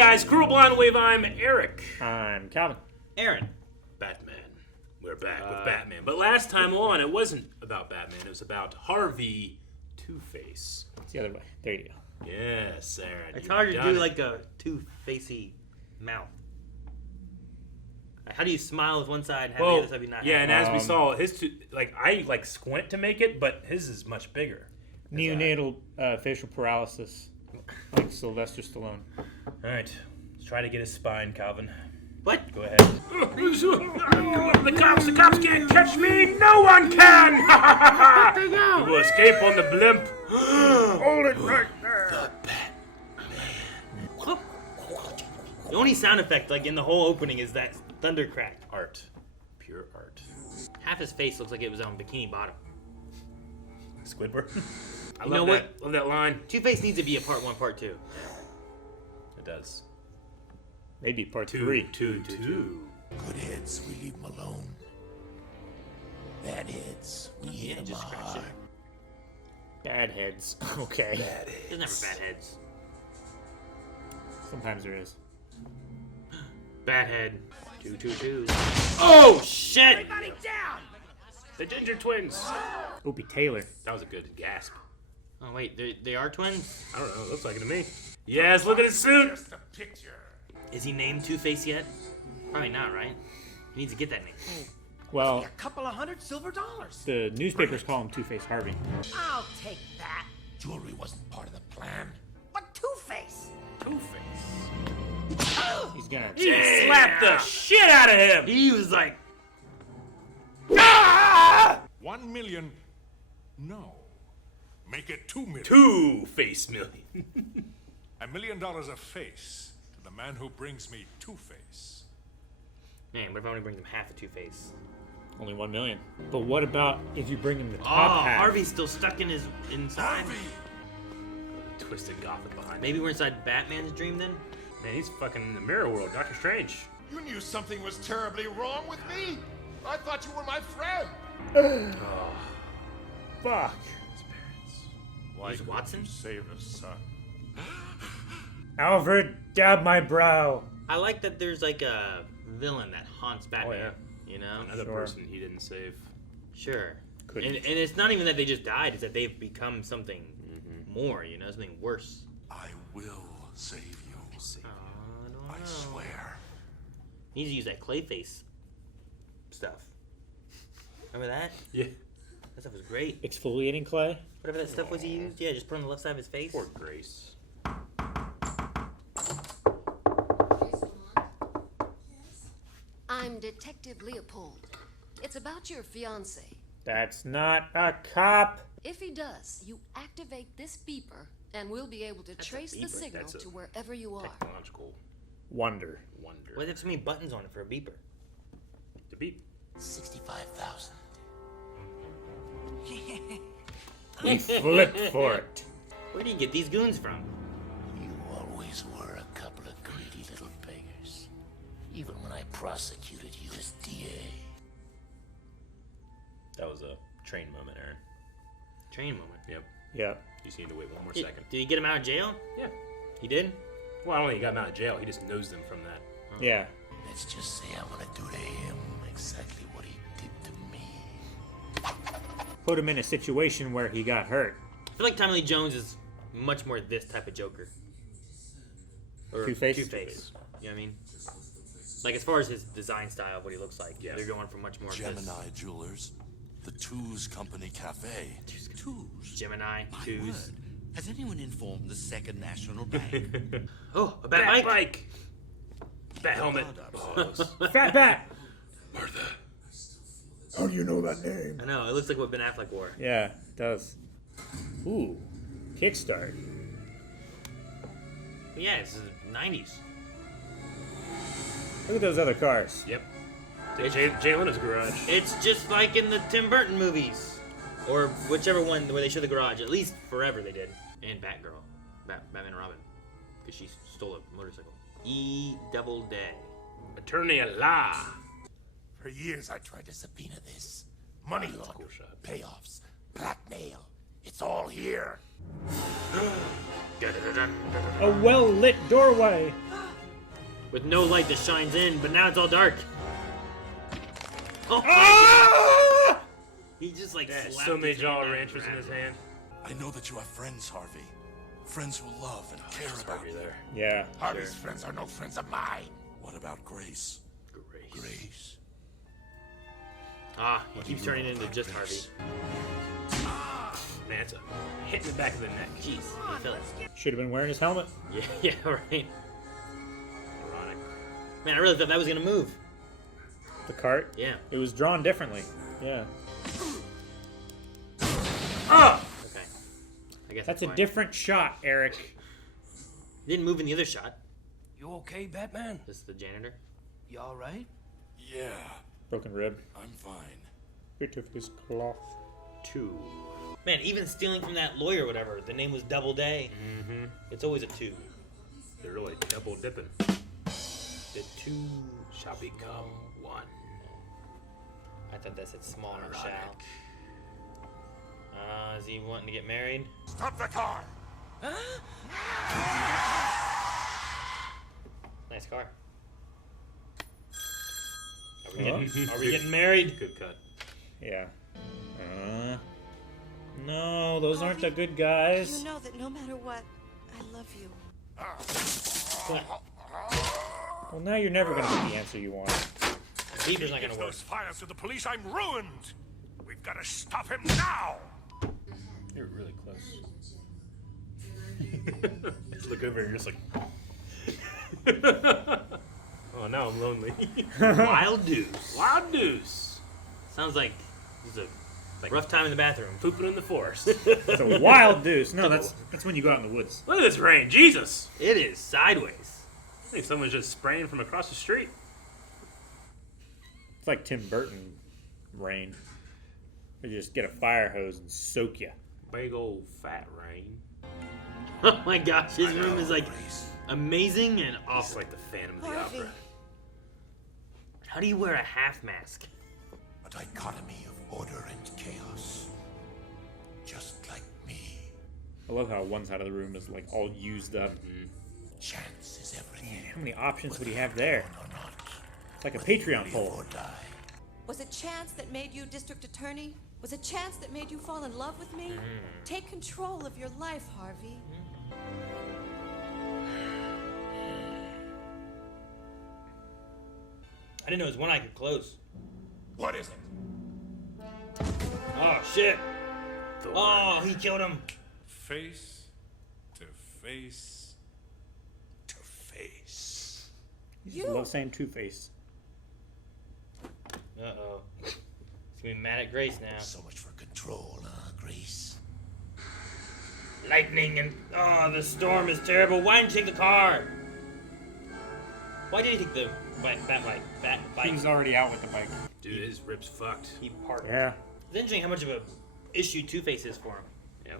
guys, Cruel Blonde Wave, I'm Eric. I'm Calvin. Aaron. Batman. We're back with Batman. But last time on, it wasn't about Batman. It was about Harvey Two-Face. It's the other way. There you go. Yes, Aaron. It's hard to do like a two-facey mouth. How do you smile with one side and have the other side be not? Yeah, and as we saw, his two, I squint to make it, but his is much bigger. Neonatal facial paralysis, like Sylvester Stallone. All right, let's try to get his spine, Calvin. What? Go ahead. The cops can't catch me. No one can. You will escape on the blimp. Hold it right there. The only sound effect in the whole opening is that thunder crack. Art, pure art. Half his face looks like it was on Bikini Bottom. Squidward. I You know love that line. Two-Face needs to be a part 1, part 2. It does. Maybe part Two. 3. Good heads, we leave them alone. Bad heads, we hit them just scratch hard. Bad heads. Okay. Bad There's never heads. bad heads. Sometimes there is. Bad head. 2. Oh shit! Everybody down! The Ginger Twins. Opie Taylor. That was a good gasp. Oh wait, they are twins? I don't know. It looks like it to me. Yes, look at his suit. Just a picture. Is he named Two-Face yet? Probably not, right? He needs to get that name. Well, A couple of $100 silver dollars. the newspapers call him Two-Face Harvey. I'll take that. Jewelry wasn't part of the plan. But Two-Face. Two-Face. He's gonna. He slapped the shit out of him. He was like, 1 million. No. Make it 2 million. Two-Face million. $1 million a face to the man who brings me Two-Face. man, what if I only bring him half a Two-Face? Only 1 million. But what about if you bring him the Oh, top half? Harvey's still stuck in his inside. Twisted Gotham behind. Maybe we're inside Batman's dream then? Man, he's fucking in the mirror world. Doctor Strange. You knew something was terribly wrong with me. I thought you were my friend. Oh, Fuck. his parents. Why Who's couldn't Watson? you save us, son? Alfred, dab my brow. I like that there's like a villain that haunts Batman. yeah. You know? Another Sure. person he didn't save. Sure. Couldn't. And it's not even that they just died, it's that they've become something more, you know, something worse. I will save you. I don't know. I swear. He needs to use that Clayface stuff. Remember that? Yeah. That stuff was great. Exfoliating clay? Whatever that stuff was he used. Yeah, just put it on the left side of his face. Poor Grace. I'm Detective Leopold. It's about your fiance. That's not a cop. If he does, you activate this beeper, and we'll be able to trace the beeper. signal That's a to wherever you are. Technological Wonder. wonder. Why do they have so many buttons on it for a beeper? The beep. 65,000. He flipped for it. Where do you get these goons from? You always were a couple of greedy little beggars. Even when I prosecuted you as DA. That was a train moment, Aaron. Train moment. Yep. Yeah. You just need to wait one more Did, second. did he get him out of jail? Yeah. He did? Well, I don't think he got him out of jail. He just knows them from that. Yeah. Let's just say I'm gonna do to him exactly what he did to me. Put him in a situation where he got hurt. I feel like Tommy Lee Jones is much more this type of Joker. Or Two-Face? Two-Face. You know what I mean? Like as far as his design style, what he looks like. Yeah. They're going for much more of Gemini this. Jewelers. The Two's Company Cafe. Two's? Gemini, My Twos. word. Has anyone informed the Second National Bank? Oh, a Bat bike. Bat helmet. Oh, Fat Bat! Martha. How do you know that name? I know, it looks like what Ben Affleck wore. Yeah, it does. Ooh. Kickstart. But yeah, it's the 90s. Look at those other cars. yep. Jay Leno's garage. It's just like in the Tim Burton movies. Or whichever one where they show the garage. At least forever they did. And Batgirl. Batman and Robin. Because she stole a motorcycle. Double Day. Attorney at law. For years I tried to subpoena this. Money That's a laundering, cool shot. payoffs, blackmail. It's all here. A well-lit doorway. with no light that shines in, but now it's all dark. Oh my God. He just like slapped So many his hand Jolly down Ranchers in and his grabbed hand. I know that you have friends, Harvey. Friends who love and care about you. There. Yeah. Harvey's friends are no friends of mine. What about Grace? Grace. Ah, he keeps turning into just Harvey. Man, it's a hit in the back of the neck. Jeez, he fell. Should have been wearing his helmet. Yeah, right. Ironic. Man, I really thought that was gonna move. The cart. Yeah. It was drawn differently. Yeah. Oh! Okay. I guess That's a fine. different shot, Eric. He didn't move in the other shot. You okay, Batman? This is the janitor. You all right? Yeah, Broken rib. I'm fine. Who took his cloth? 2. Man, even stealing from that lawyer or whatever, the name was Double Day. Mm-hmm. It's always a 2. They're really double dipping. The 2 Shall become one. I thought that said small or Ironic. shall. Is he wanting to get married? Stop the car! Nice car. Are we getting married? Good cut. Yeah. No, those aren't the good guys. You know that no matter what, I love you. Well, now you're never going to get the answer you want. Beaver's not If gonna work. those files to the police, I'm ruined. We've got to stop him now. You're really close. Just look over and you're just like... Oh, now I'm lonely. Wild Deuce. Wild Deuce. Sounds like this is a rough time in the bathroom. Pooping in the forest. It's a wild deuce. No, that's when you go out in the woods. Look at this rain. Jesus. It is sideways. I think someone's just spraying from across the street. It's like Tim Burton rain. You just get a fire hose and soak you. Big old fat rain. Oh my gosh, his room is like amazing and It's awful. like the Phantom of the Harvey. Opera. How do you wear a half mask? A dichotomy of order and chaos. Just like me. I love how one side of the room is like all used up. Chance is everything. How many options would he have there? Or not. It's like a Patreon Live poll. or die. Was it chance that made you district attorney? Was it chance that made you fall in love with me? Take control of your life, Harvey. I didn't know his one eye could close. What is it? Oh shit! Oh, he killed him. Face to face to face. I love saying Two-Face. Uh-oh. He's gonna be mad at Grace now. So much for control, Grace? Lightning and oh, the storm is terrible. Why didn't you take the car? Why did he take the bat bike? He was already out with the bike. Dude, his rib's fucked. He parked. Yeah. It's interesting how much of a issue Two-Face is for him. Yeah.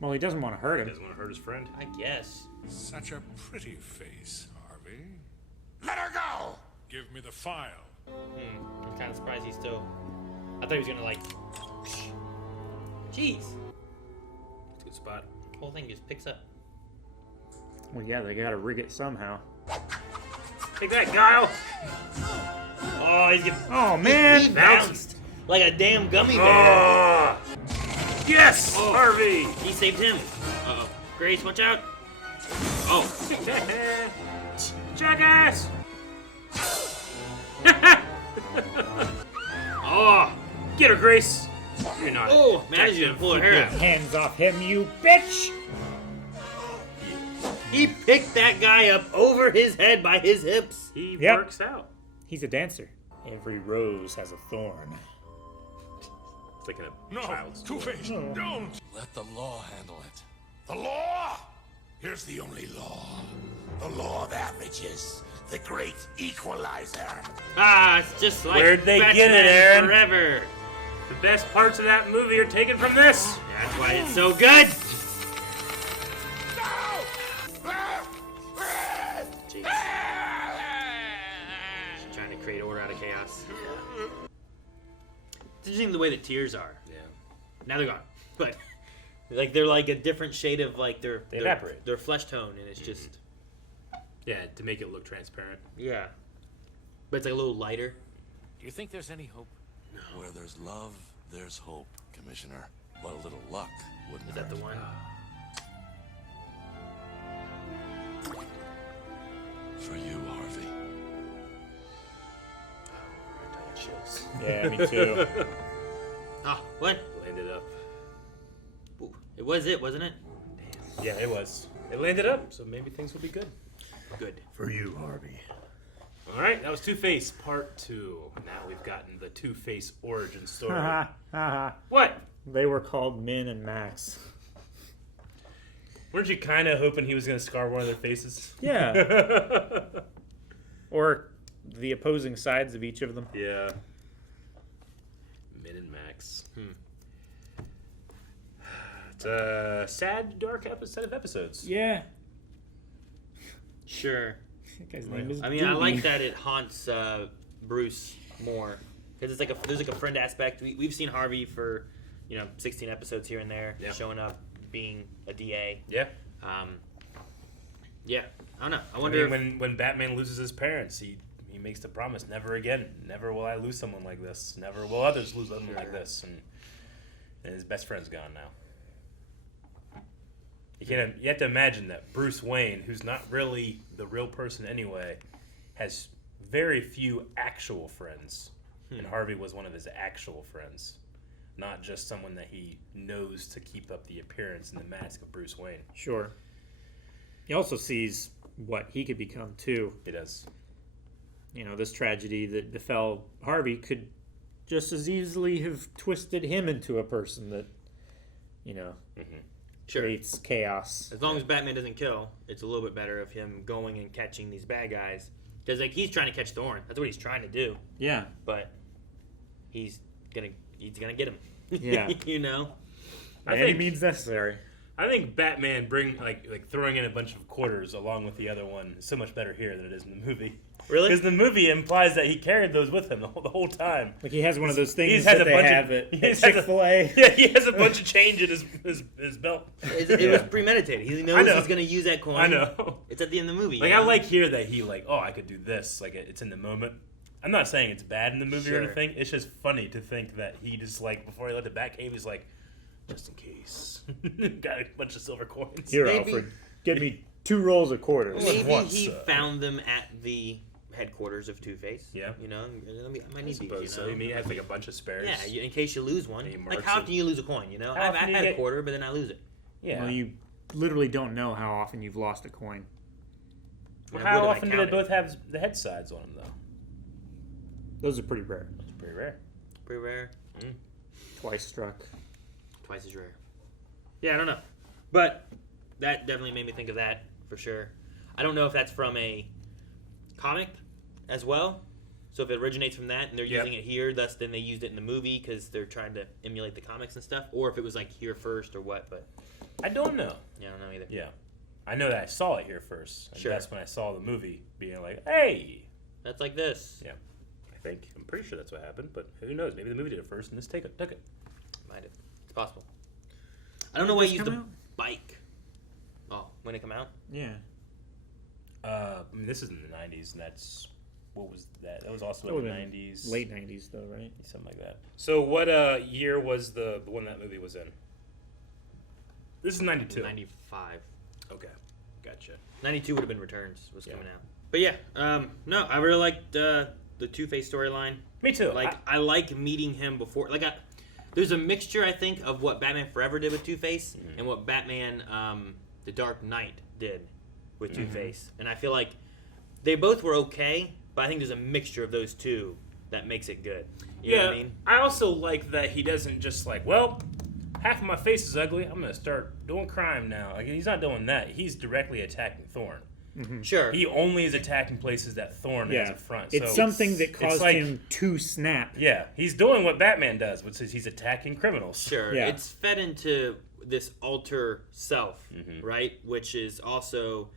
Well, he doesn't want to hurt He him. doesn't want to hurt his friend. I guess. Such a pretty face, Harvey. Let her go! Give me the file. I'm kind of surprised he's still. I thought he was gonna like. Jeez. It's a good spot. The whole thing just picks up. Well, yeah, they gotta rig it somehow. Take that, Guile. Oh, he's getting. Oh, man! He bounced like a damn gummy bear. Oh. Yes, Oh. Harvey. He saved him. Uh-oh. Grace, watch out. Oh. Jackass. Oh. Get her, Grace. You're not. Oh, man, he's gonna pull her hair out. Hands off him, you bitch! He picked that guy up over his head by his hips. He Yep. works out. He's a dancer. Every rose has a thorn. It's like in a No, child's story. Two-Face, don't! Let the law handle it. The law? Here's the only law. The law of averages. The great equalizer. Ah, it's just like Where'd they get it, Batman Aaron? Forever. The best parts of that movie are taken from this. That's why it's so good. Jeez. She's trying to create order out of chaos. It's interesting the way the tears are. Yeah. Now they're gone, but like they're like a different shade of like They evaporate. their flesh tone, and it's just Yeah, to make it look transparent. Yeah. But it's like a little lighter. Do you think there's any hope? No. Where there's love, there's hope, Commissioner. But a little luck wouldn't Is that the one? For you, Harvey. Chills. Yeah, me too. Oh, what? Landed up. Ooh, it was it, wasn't it? Yeah, it was. It landed up, so maybe things will be good. Good. For you, Harvey. All right, that was Two-Face Part 2. Now we've gotten the Two-Face origin story. What? They were called Min and Max. Weren't you kind of hoping he was going to scar one of their faces? Yeah. Or the opposing sides of each of them. Yeah. Min and Max. It's a sad, dark set of episodes. Yeah. Sure. That guy's name is I mean, I Doobie. like that it haunts Bruce more because it's like there's like a friend aspect. We've seen Harvey for 16 episodes here and there, showing up, being a DA. Yeah. Yeah. I don't know. I wonder when Batman loses his parents, he makes the promise, never again. Never will I lose someone like this. Never will others lose someone like this. And his best friend's gone now. You have to imagine that Bruce Wayne, who's not really the real person anyway, has very few actual friends. And Harvey was one of his actual friends. Not just someone that he knows to keep up the appearance and the mask of Bruce Wayne. Sure. He also sees what he could become, too. He does. This tragedy that befell Harvey could just as easily have twisted him into a person that, creates chaos. as long as Batman doesn't kill, it's a little bit better of him going and catching these bad guys because he's trying to catch Thorne. That's what he's trying to do. Yeah. But he's gonna get him. Yeah. By any means necessary. I think Batman like throwing in a bunch of quarters along with the other one is so much better here than it is in the movie. Really? Because the movie implies that he carried those with him the whole time. Like he has one of those things He's that has a they bunch have of- at he's has a- Chick-fil-A. Yeah, he has a bunch of change in his belt. It was premeditated. He knows he's gonna use that coin. I know. It's at the end of the movie. Like I like here that he I could do this. Like it's in the moment. I'm not saying it's bad in the movie or Sure. anything. It's just funny to think that he just before he left the Batcave, he's like, just in case, got a bunch of silver coins. Here, Maybe- Alfred, give me 2 rolls of quarters. Maybe once, he found them at the headquarters of Two-Face. Yeah. I might need Suppose these. so. I mean, he has like a bunch of spares. Yeah, in case you lose one. And he Like marks how it. often you lose a coin? How I've often do you had a get- quarter, but then I lose it. Yeah. Well, you literally don't know how often you've lost a coin. Well, I how would if I often do they counted. both have the head sides on them though? Those are pretty rare. That's pretty rare. Pretty rare. Twice struck. Twice as rare. Yeah, I don't know. But that definitely made me think of that for sure. I don't know if that's from a comic as well. So if it originates from that and they're using it here, thus then they used it in the movie because they're trying to emulate the comics and stuff, or if it was like here first or what. But I don't know. yeah, I don't know either. Yeah. I know that I saw it here first. And Sure. that's when I saw the movie being like, hey. That's like this. Yeah. I'm pretty sure that's what happened, but who knows? Maybe the movie did it first and this took it. Might have. It's possible. I don't know why When you did used this the come bike. Oh, when it come out? Yeah. I mean, this is in the 90s, and what was that? That was also That in the would've been 90s. Late 90s, though, right? Something like that. So what year was the one that movie was in? This is 92. 95. Okay. Gotcha. 92 would have been Returns was coming out. But yeah, no, I really liked the Two-Face storyline. Me too. Like, I like meeting him before. Like, there's a mixture, I think, of what Batman Forever did with Two-Face and what Batman The Dark Knight did with Two-Face. And I feel like they both were okay, but I think there's a mixture of those two that makes it good. You know what I mean? I also like that he doesn't just well, half of my face is ugly. I'm gonna start doing crime now. Like he's not doing that. He's directly attacking Thorne. Sure. He only is attacking places that Thorne has a front. It's so something that it's caused like- him to snap. Yeah, he's doing what Batman does, which is he's attacking criminals. Sure. Yeah. It's fed into this alter self, right? Which is also,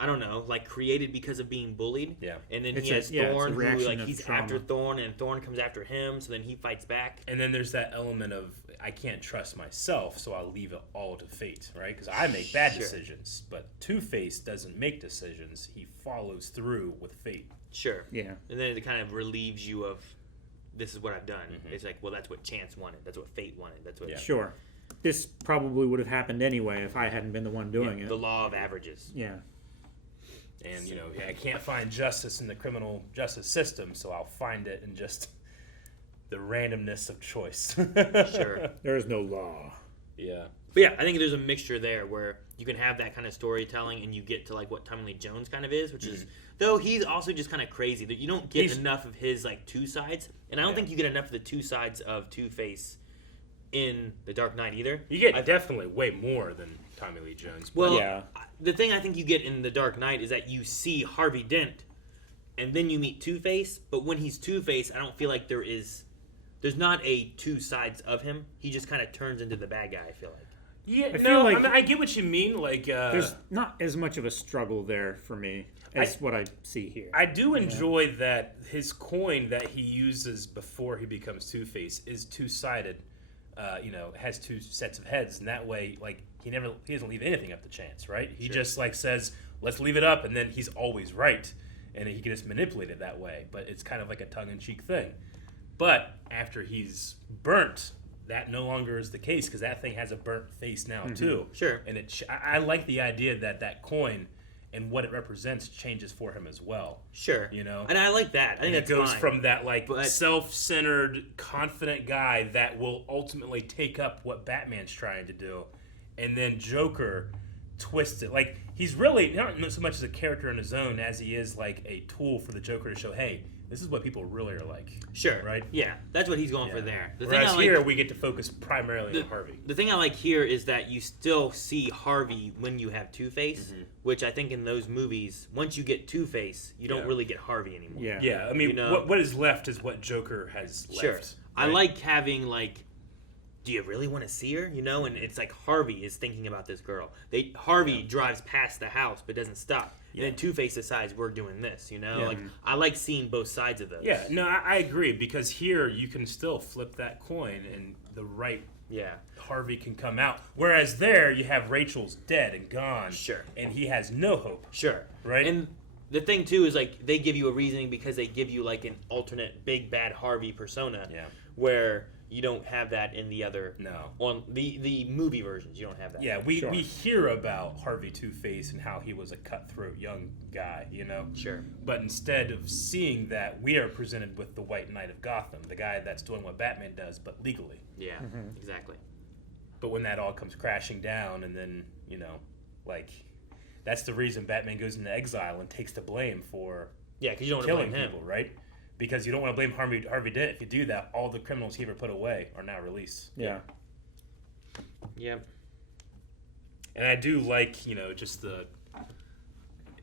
I don't know, like created because of being bullied. Yeah. And then It's he a- has yeah, it's a Thorne, who reaction like of he's trauma. after Thorne, and Thorne comes after him, so then he fights back. And then there's that element of I can't trust myself, so I'll leave it all to fate, right? Because I make bad Sure. decisions, but Two-Face doesn't make decisions. He follows through with fate. Sure. Yeah. And then it kind of relieves you of, this is what I've done. It's like, well, that's what chance wanted. That's what fate wanted. That's what Sure. This probably would have happened anyway if I hadn't been the one doing it. the law of averages. Yeah. And, you know, I can't find justice in the criminal justice system, so I'll find it in just the randomness of choice. Sure. There is no law. Yeah. But yeah, I think there's a mixture there where you can have that kind of storytelling and you get to like what Tommy Lee Jones kind of is, which is, though he's also just kind of crazy. That you don't get enough of his like two sides, and I don't think you get enough of the two sides of Two-Face in The Dark Knight either. You get definitely way more than Tommy Lee Jones. But Well, the thing I think you get in The Dark Knight is that you see Harvey Dent, and then you meet Two-Face. But when he's Two-Face, I don't feel like there's not a two sides of him. He just kind of turns into the bad guy. I feel like. Yeah, I feel like I mean, I get what you mean. Like, there's not as much of a struggle there for me as what I see here. I do enjoy that his coin that he uses before he becomes Two-Face is two-sided. Has two sets of heads, and that way, like, he doesn't leave anything up to chance, right? He just like says, "Let's leave it up," and then he's always right, and he can just manipulate it that way. But it's kind of like a tongue-in-cheek thing. But after he's burnt, that no longer is the case because that thing has a burnt face now too. Sure. And I like the idea that coin and what it represents changes for him as well. Sure. You know, and I like that. I think it that's goes fine. from that like self-centered, confident guy that will ultimately take up what Batman's trying to do, and then Joker twists it. Like, he's really not so much as a character in his own as he is like a tool for the Joker to show, hey, this is what people really are like. Sure. Right? Yeah, that's what he's going for there. The Whereas thing I like, here, we get to focus primarily on Harvey. The thing I like here is that you still see Harvey when you have Two-Face, which I think in those movies, once you get Two-Face, you don't really get Harvey anymore. Yeah. Yeah, I mean, You know? what is left is what Joker has Sure. left. I right? like having, like, do you really want to see her? You know, and it's like Harvey is thinking about this girl. Harvey drives past the house but doesn't stop. And then Two-Face decides we're doing this, you know? Yeah. Like, I like seeing both sides of those. Yeah, no, I agree, because here you can still flip that coin and the right Harvey can come out. Whereas there, you have Rachel's dead and gone. Sure. And he has no hope. Sure. Right? And the thing, too, is, like, they give you a reasoning because they give you, like, an alternate Big Bad Harvey persona. Yeah. Where you don't have that in the other... No. On the movie versions, you don't have that. Yeah, we hear about Harvey Two-Face and how he was a cutthroat young guy, you know? Sure. But instead of seeing that, we are presented with the White Knight of Gotham, the guy that's doing what Batman does, but legally. Yeah, exactly. But when that all comes crashing down, and then, you know, like, that's the reason Batman goes into exile and takes the blame for because you don't want to killing blame him. people, right? Because you don't want to blame Harvey Dent. If you do that, all the criminals he ever put away are now released. Yeah. Yep. And I do like, you know, just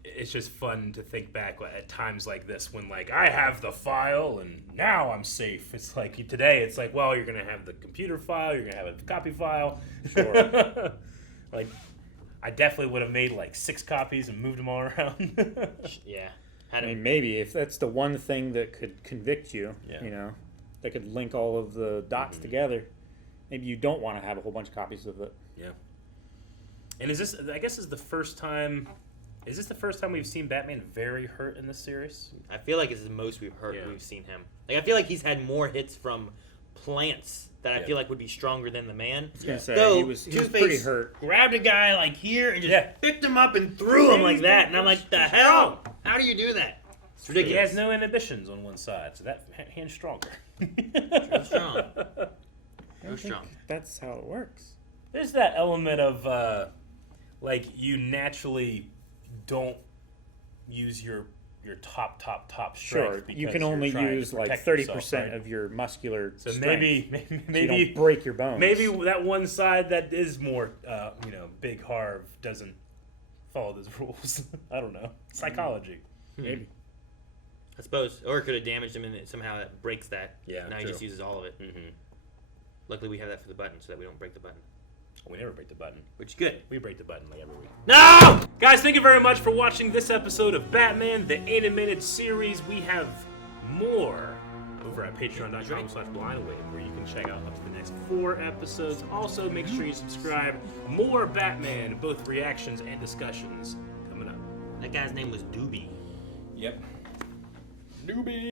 it's just fun to think back at times like this when, like, I have the file and now I'm safe. It's like today, it's like, well, you're going to have the computer file, you're going to have a copy file. Sure. Like, I definitely would have made like 6 copies and moved them all around. Yeah. I mean, maybe if that's the one thing that could convict you, you know, that could link all of the dots together, maybe you don't want to have a whole bunch of copies of it. Yeah. And is this the first time we've seen Batman very hurt in this series? I feel like it's the most we've seen him. Like, I feel like he's had more hits from plants that I feel like would be stronger than the man. I was gonna say, Though, he was pretty Two-Face hurt. grabbed a guy like here and just picked him up and threw him like that. And I'm like, the hell? How do you do that? It's ridiculous. He has no inhibitions on one side, so that hand's stronger. Real strong. Real strong. That's how it works. There's that element of, like, you naturally don't use your top strength. Sure, you can only use like 30% of your muscular so strength. maybe so you don't break your bones. Maybe that one side that is more, Big Harv doesn't follow those rules. I don't know. Psychology. Maybe. I suppose. Or it could have damaged him and somehow that breaks that. Yeah, Now he true. just uses all of it. Mm-hmm. Luckily, we have that for the button so that we don't break the button. We never break the button. Which is good. We break the button like every week. No! Guys, thank you very much for watching this episode of Batman, the animated series. We have more over at patreon.com/blindwave, where you can check out up to the next 4 episodes. Also, make sure you subscribe. More Batman, both reactions and discussions, coming up. That guy's name was Doobie. Yep. Doobie.